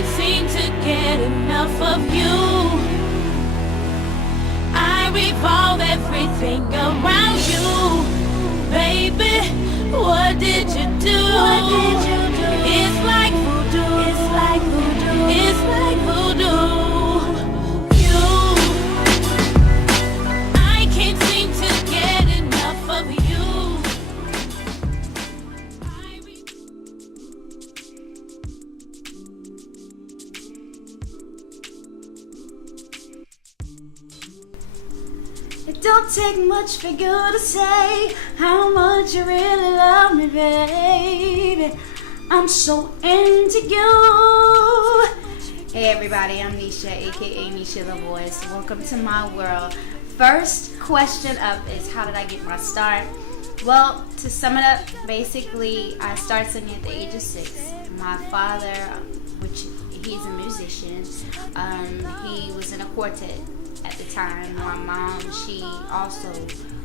can't seem to get enough of you. I revolve everything around you. Baby, what did you do? What did you do? It's like voodoo. It's like voodoo. It's like voodoo. I can't seem to get enough of you. It don't take much for you to say how much you really love me, baby. I'm so into you. Hey everybody, I'm Nisha, aka Nisha the Voice. Welcome to my world. First question up is, how did I get my start? Well, to sum it up, basically I started singing at the age of 6. My father, which he's a musician, he was in a quartet at the time. My mom, she also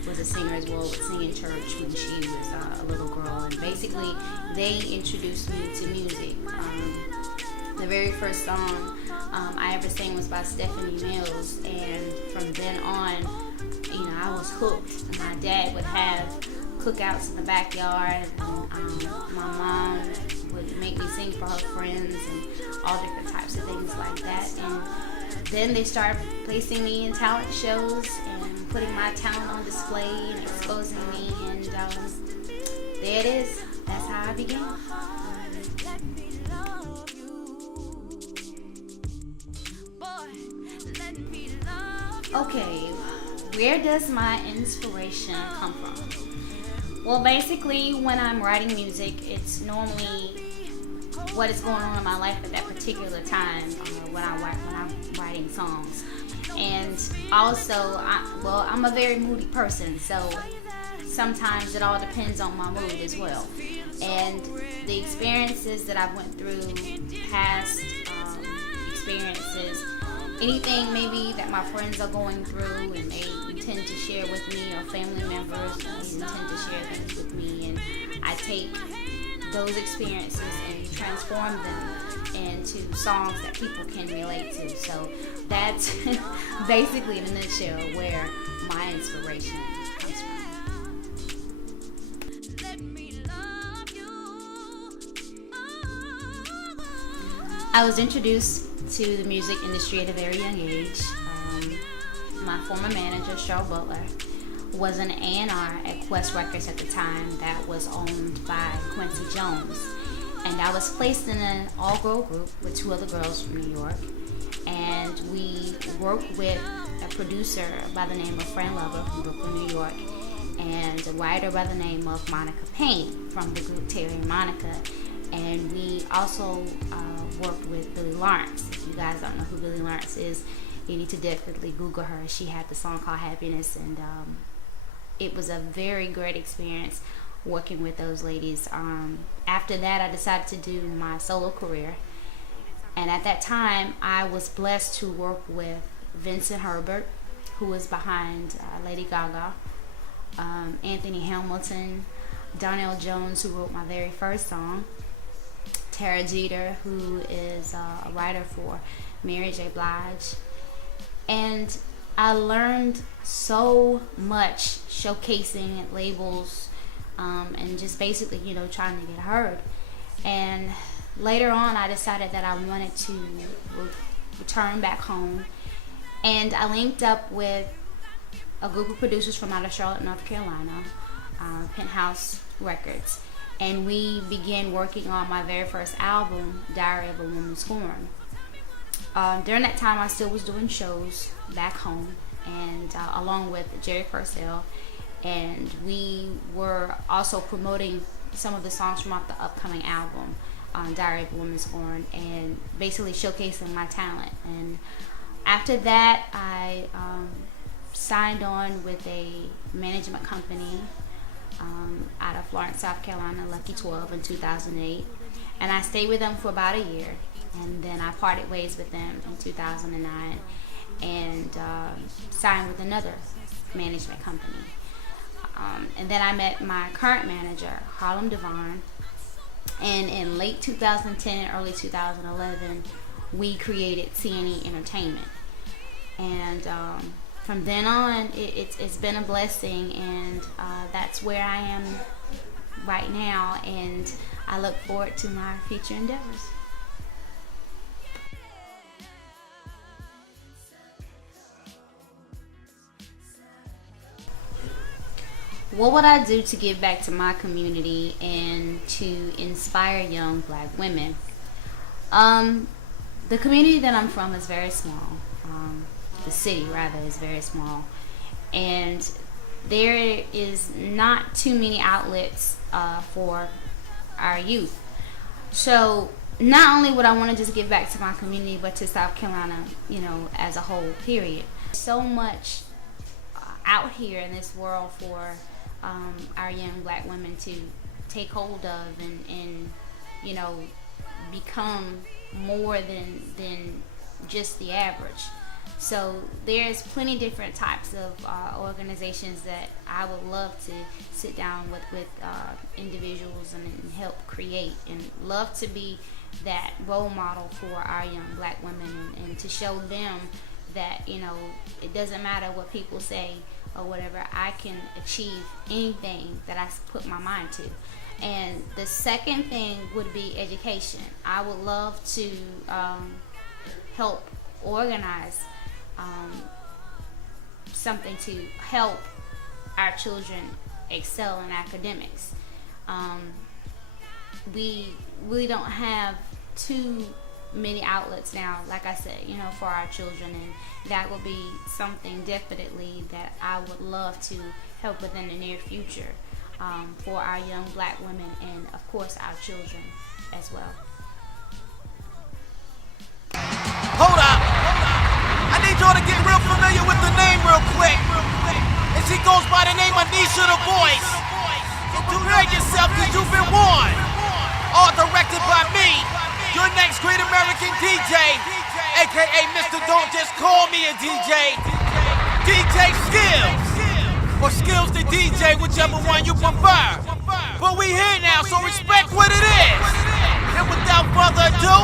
was a singer as well, would sing in church when she was a little girl, and basically they introduced me to music. The very first song I ever sang was by Stephanie Mills, and from then on, I was hooked. My dad would have cookouts in the backyard, and my mom would make me sing for her friends and all different types of things like that. And then they started placing me in talent shows and putting my talent on display and exposing me, and there it is. That's how I began. Okay, where does my inspiration come from? Well, basically, when I'm writing music, it's normally what is going on in my life at that particular time when I'm writing songs. And also, I'm a very moody person, so sometimes it all depends on my mood as well. And the experiences that I went through, past experiences, anything maybe that my friends are going through and they tend to share with me, or family members, they tend to share things with me, and I take those experiences and transform them into songs that people can relate to. So that's basically, in a nutshell, where my inspiration comes from. I was introduced to the music industry at a very young age. My former manager, Cheryl Butler, was an A&R at Quest Records at the time that was owned by Quincy Jones. And I was placed in an all-girl group with 2 other girls from New York. And we worked with a producer by the name of Fran Lover from Brooklyn, New York, and a writer by the name of Monica Payne from the group Terry and Monica. And we also worked with Billy Lawrence. If you guys don't know who Billy Lawrence is, you need to definitely Google her. She had the song called Happiness, and it was a very great experience working with those ladies. After that, I decided to do my solo career. And at that time, I was blessed to work with Vincent Herbert, who was behind Lady Gaga, Anthony Hamilton, Donnell Jones, who wrote my very first song, Tara Jeter, who is a writer for Mary J. Blige. And I learned so much showcasing at labels and just basically, trying to get heard. And later on, I decided that I wanted to return back home. And I linked up with a group of producers from out of Charlotte, North Carolina, Penthouse Records. And we began working on my very first album, Diary of a Woman Scorned. During that time, I still was doing shows back home, and along with Jerry Purcell, and we were also promoting some of the songs from off the upcoming album, Diary of a Woman Scorned, and basically showcasing my talent. And after that, I signed on with a management company out of Florence, South Carolina, Lucky 12, in 2008, and I stayed with them for about a year. And then I parted ways with them in 2009 and signed with another management company. And then I met my current manager, Harlem Devon, and in late 2010 and early 2011, we created CNE Entertainment. And from then on, it's been a blessing, and that's where I am right now, and I look forward to my future endeavors. What would I do to give back to my community and to inspire young black women? The community that I'm from is very small. The city, rather, is very small. And there is not too many outlets for our youth. So not only would I want to just give back to my community, but to South Carolina, as a whole, period. So much out here in this world for our young black women to take hold of and become more than just the average. So there's plenty different types of organizations that I would love to sit down with individuals and help create, and love to be that role model for our young black women, and to show them that it doesn't matter what people say or whatever, I can achieve anything that I put my mind to. And the second thing would be education. I would love to help organize something to help our children excel in academics. We don't have too many outlets now, like I said, for our children, and that will be something definitely that I would love to help within the near future for our young black women, and of course our children as well. Hold up! I need y'all to get real familiar with the name real quick. And she goes by the name Anisha the Voice. Introduce yourself, cause you've been warned. All directed by me, your next great American DJ, aka Mr. Don't Just Call Me a DJ, DJ Skills, or Skills the DJ, whichever one you prefer. But we here now, so respect what it is. And without further ado,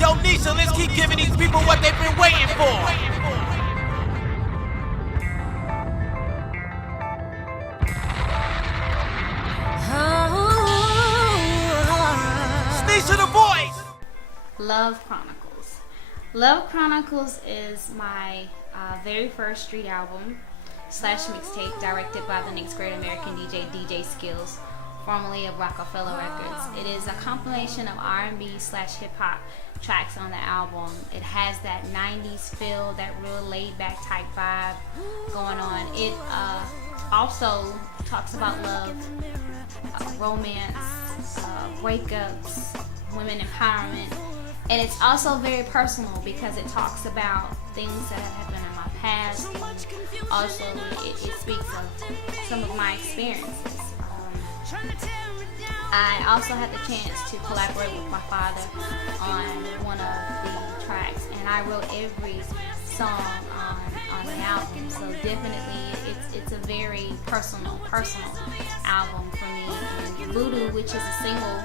yo Nisha, let's keep giving these people what they've been waiting for. Nisha the Voice. Love Chronicles. Love Chronicles is my very first street album / mixtape, directed by the next great American DJ, DJ Skills, formerly of Rockefeller Records. It is a compilation of R&B / hip hop tracks on the album. It has that 90s feel, that real laid back type vibe going on. It also talks about love, romance, breakups, women empowerment. And it's also very personal because it talks about things that have happened in my past. And also, it speaks of some of my experiences. I also had the chance to collaborate with my father on one of the tracks, and I wrote every song on the album. So definitely, it's a very personal album for me. And Voodoo, which is a single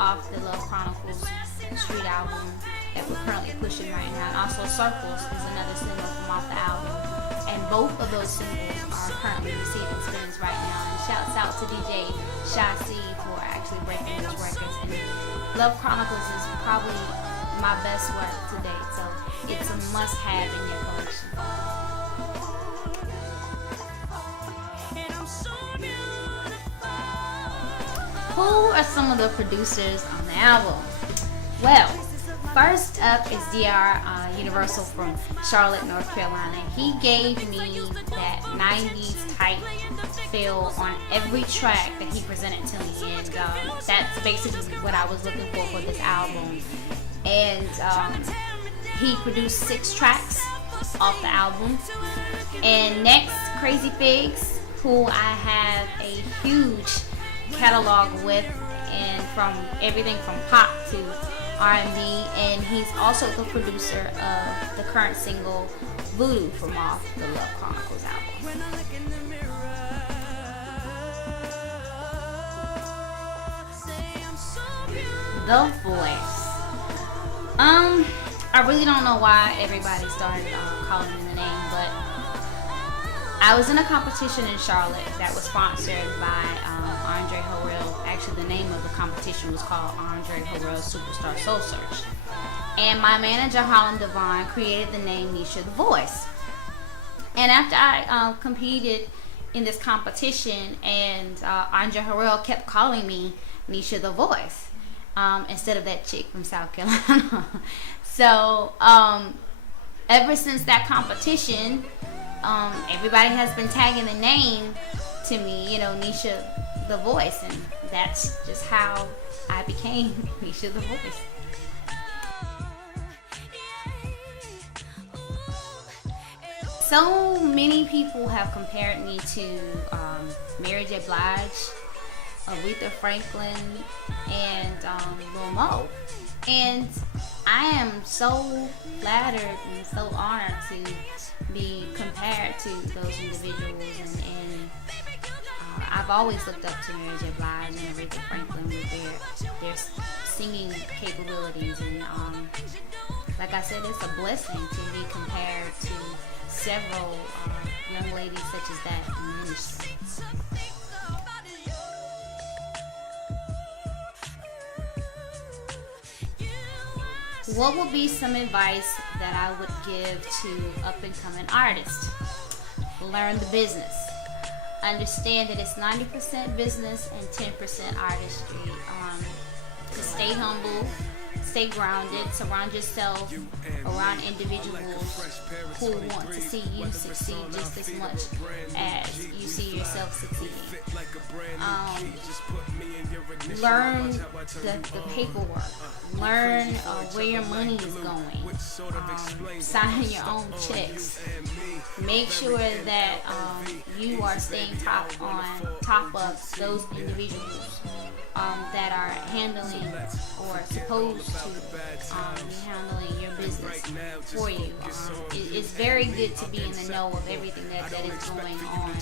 off the Love Chronicles street album that we're currently pushing right now, and also Circles is another single from off the album, and both of those singles are currently receiving spins right now. And shouts out to DJ Shy C for actually breaking those records. And Love Chronicles is probably my best work to date, so it's a must-have in your collection. Who are some of the producers on the album? Well, first up is DR Universal from Charlotte, North Carolina. He gave me that 90s type feel on every track that he presented to me, and that's basically what I was looking for this album. And he produced 6 tracks off the album. And next, Crazy Figs, who I have a huge catalog with, and from everything from pop to R&B, and he's also the producer of the current single Voodoo from off the Love Chronicles album. The Voice. I really don't know why everybody started calling me the name, but I was in a competition in Charlotte that was sponsored by Andre Harrell. Actually, the name of the competition was called Andre Harrell Superstar Soul Search. And my manager, Holland Devon, created the name Nisha the Voice. And after I competed in this competition, and Andre Harrell kept calling me Nisha the Voice instead of that chick from South Carolina. So ever since that competition, everybody has been tagging the name to me, Nisha the Voice, and that's just how I became Nisha the Voice. So many people have compared me to Mary J. Blige, Aretha Franklin, and Lil Mo. And I am so flattered and so honored to be compared to those individuals. And I've always looked up to Mary J. Blige and Aretha Franklin with their singing capabilities. And like I said, it's a blessing to be compared to several young ladies such as that in the industry. What would be some advice that I would give to up-and-coming artists? Learn the business. Understand that it's 90% business and 10% artistry. To stay humble, stay grounded, surround yourself around individuals who want to see you succeed just as much as you see yourself succeeding. Learn the paperwork. Learn where your money is going. Sign your own checks. Make sure that you are staying top of those individuals that are handling or supposed to be handling your business for you. It's very good to be in the know of everything that is going on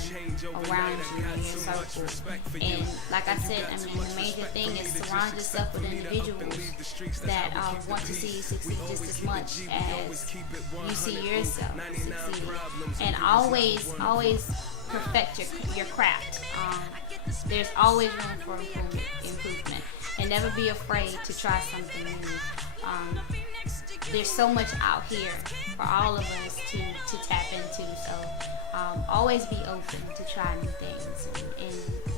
around you in your circle. And like I said, the major thing is surround yourself with individuals that want to see you succeed just as much as you see yourself succeeding. And always perfect your craft. There's always room for improvement, and never be afraid to try something new. There's so much out here for all of us to tap into, so always be open to try new things and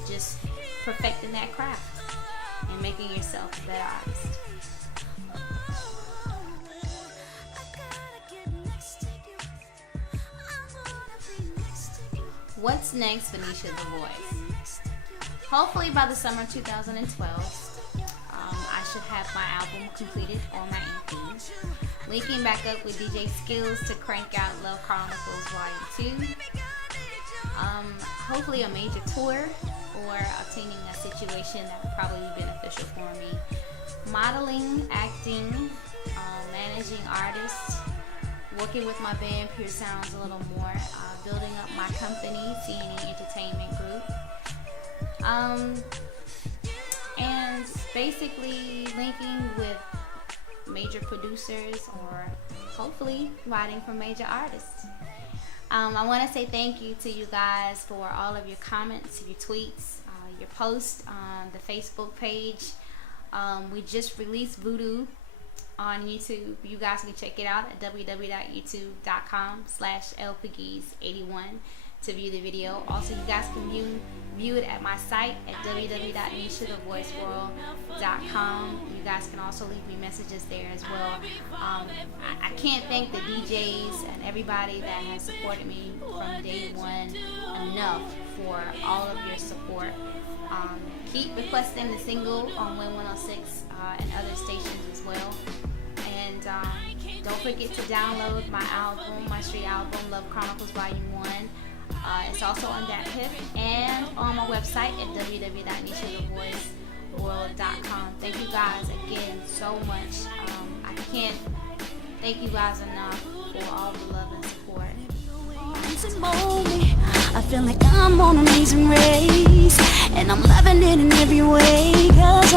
just perfecting that craft and making yourself a better artist. What's next for Nisha the Voice? Hopefully by the summer 2012, I should have my album completed or my EP. Linking back up with DJ Skills to crank out Love Chronicles Volume 2. Hopefully a major tour or obtaining a situation that would probably be beneficial for me. Modeling, acting, managing artists, working with my band Pure Sounds a little more, building up my company, CNE Entertainment Group, and basically linking with major producers or hopefully writing for major artists. I want to say thank you to you guys for all of your comments, your tweets, your posts on the Facebook page. We just released Voodoo on YouTube. You guys can check it out at www.youtube.com/lpgees81 to view the video. Also, you guys can view it at my site at www.nishathevoiceworld.com. You guys can also leave me messages there as well. I can't thank the DJs and everybody that has supported me from day one enough for all of your support. Keep requesting the single on Win 106 and other stations as well. And don't forget to download my album, my street album, Love Chronicles Volume 1. It's also on DatPiff and on my website at www.nishathevoiceworld.com. Thank you guys again so much. I can't thank you guys enough for all the love and support. I feel like I'm on an amazing race, and I'm loving it in every way, 'cause